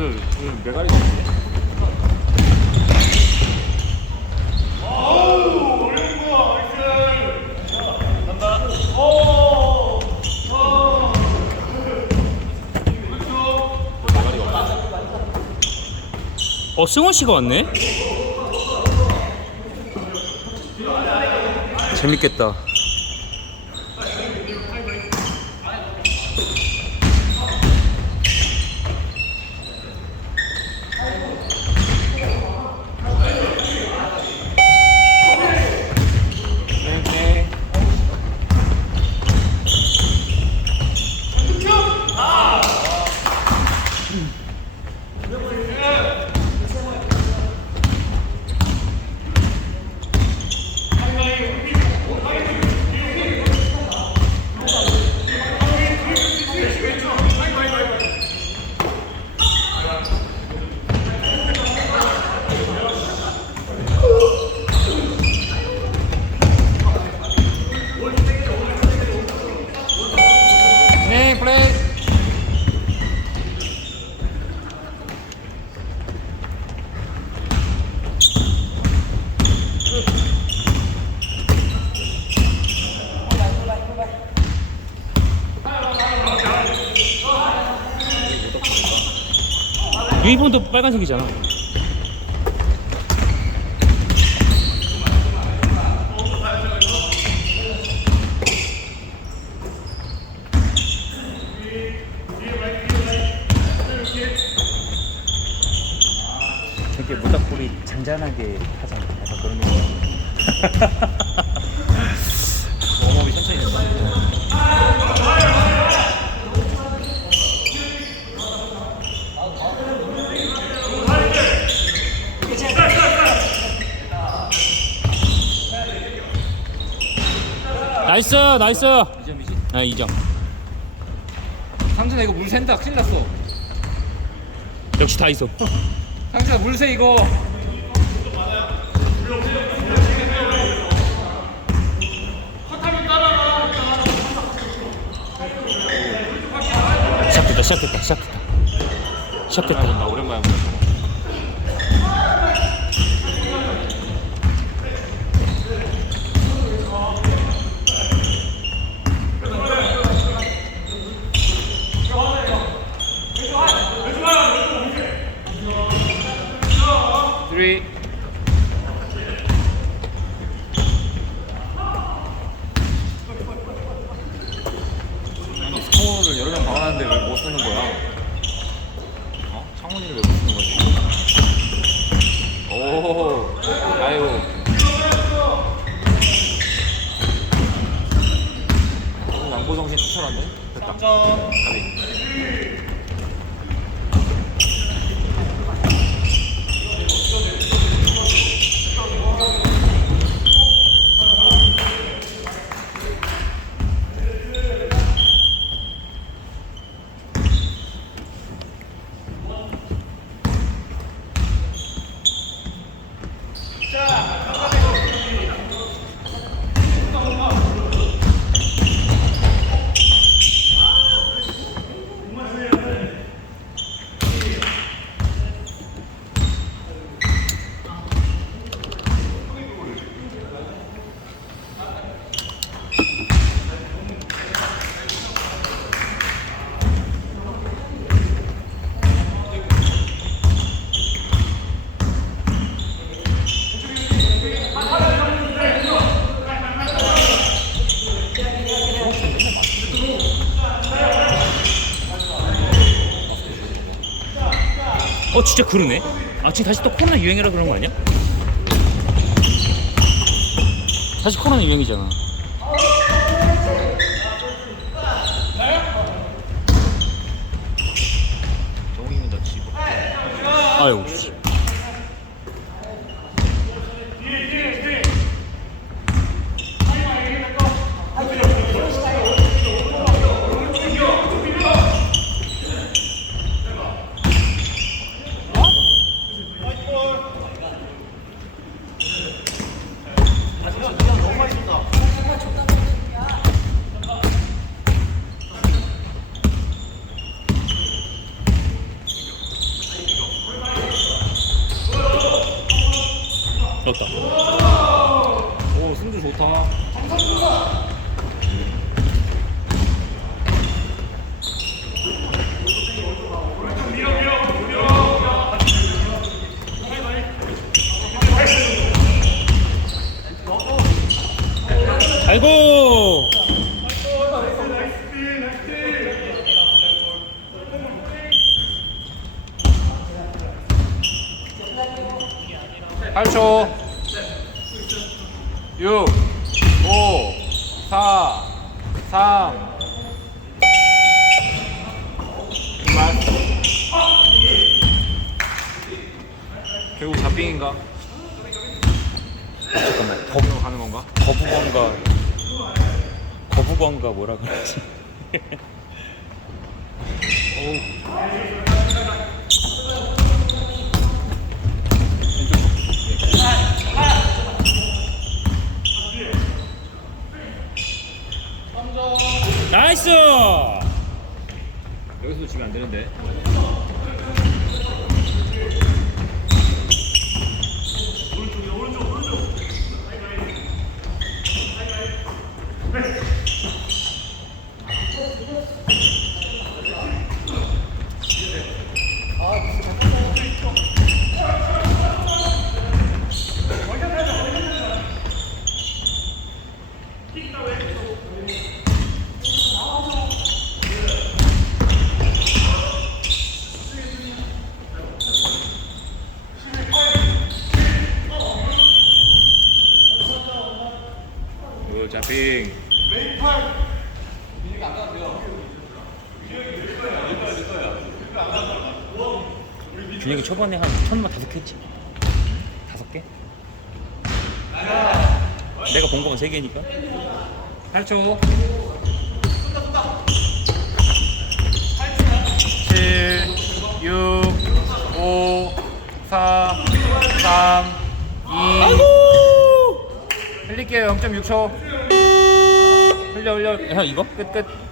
그 메가리가 없네. 승원 씨가 왔네. 재밌겠다. 유니폼도 빨간색이잖아. 되게 모닥불이 잔잔하게 하잖아. 약간 그런 느낌. 웜업이 천천히 됐어. 나이스 나이스. 2점이지? 아 2점. 상준아 이거 물 샌다. 큰일 났어. 역시 다 있어. 상준아 물 새 이거. 시작됐다. 나 오랜만에 보네. 스코어를 여러 명 박아놨는데 왜 못 쓰는 거야? 어? 창훈이를 왜 못 쓰는 거지? 오, 아유. 양보정신 추천한데? 됐다. 가비. 진짜 그러네. 지금 다시 또 코로나 유행이라 그런 거 아니야? 다시 코로나 유행이잖아. 정우이면 나 지고. 아유. 8초. 6, 5, 4, 3. 이만. 결국 잡빙인가? 잠깐만. 거부로 가는 건가? 거부건가 뭐라 그러지? 나이스! 여기서도 지면 안 되는데. 오, 잡빙. 준혁이 초반에 한 천만 5개 했지? 5개? 내가 본 거면 3개니까 8초. 7, 6, 5, 4, 3, 2. 흘릴게요. 0.6초. 흘려. 형 이거? 끝.